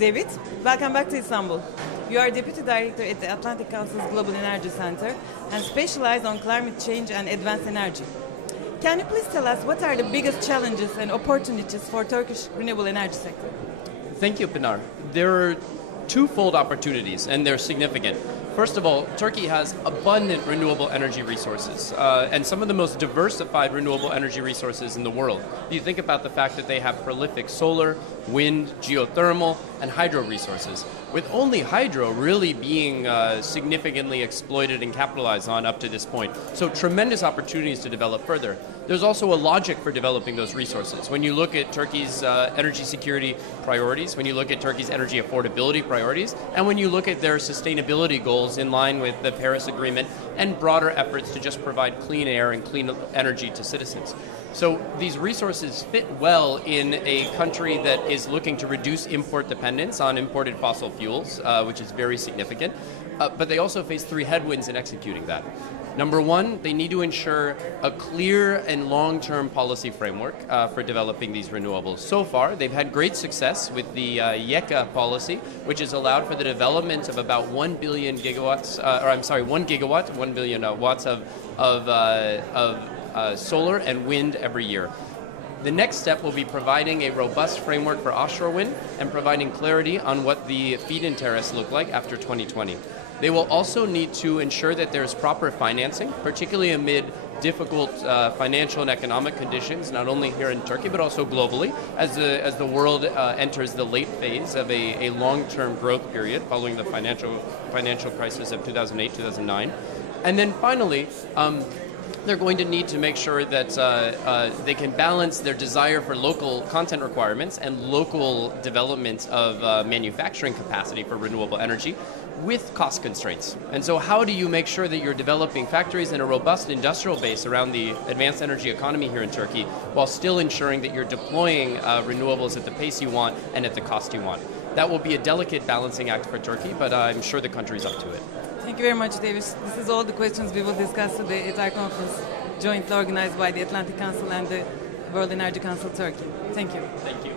David, welcome back to Istanbul. You are Deputy Director at the Atlantic Council's Global Energy Center and specialize on climate change and advanced energy. Can you please tell us what are the biggest challenges and opportunities for Turkish renewable energy sector? Thank you, Pinar. There are twofold opportunities, and they're significant. First of all, Turkey has abundant renewable energy resources, and some of the most diversified renewable energy resources in the world. You think about the fact that they have prolific solar, wind, geothermal, and hydro resources, with only hydro really being significantly exploited and capitalized on up to this point. So tremendous opportunities to develop further. There's also a logic for developing those resources. When you look at Turkey's energy security priorities, when you look at Turkey's energy affordability priorities, and when you look at their sustainability goals in line with the Paris Agreement and broader efforts to just provide clean air and clean energy to citizens. So these resources fit well in a country that is looking to reduce import dependence on imported fossil fuels, which is very significant. But they also face three headwinds in executing that. Number one, they need to ensure a clear and long-term policy framework for developing these renewables. So far, they've had great success with the YEKA policy, which has allowed for the development of about 1 billion gigawatts, 1 gigawatt, 1 billion watts of solar and wind every year. The next step will be providing a robust framework for offshore wind and providing clarity on what the feed-in tariffs look like after 2020. They will also need to ensure that there's proper financing, particularly amid difficult financial and economic conditions, not only here in Turkey, but also globally, as the world enters the late phase of a long-term growth period following the financial crisis of 2008, 2009. And then finally, they're going to need to make sure that they can balance their desire for local content requirements and local development of manufacturing capacity for renewable energy with cost constraints. And so how do you make sure that you're developing factories and a robust industrial base around the advanced energy economy here in Turkey while still ensuring that you're deploying renewables at the pace you want and at the cost you want? That will be a delicate balancing act for Turkey, but I'm sure the country's up to it. Thank you very much, David. This is all the questions we will discuss today at our conference, jointly organized by the Atlantic Council and the World Energy Council Turkey. Thank you. Thank you.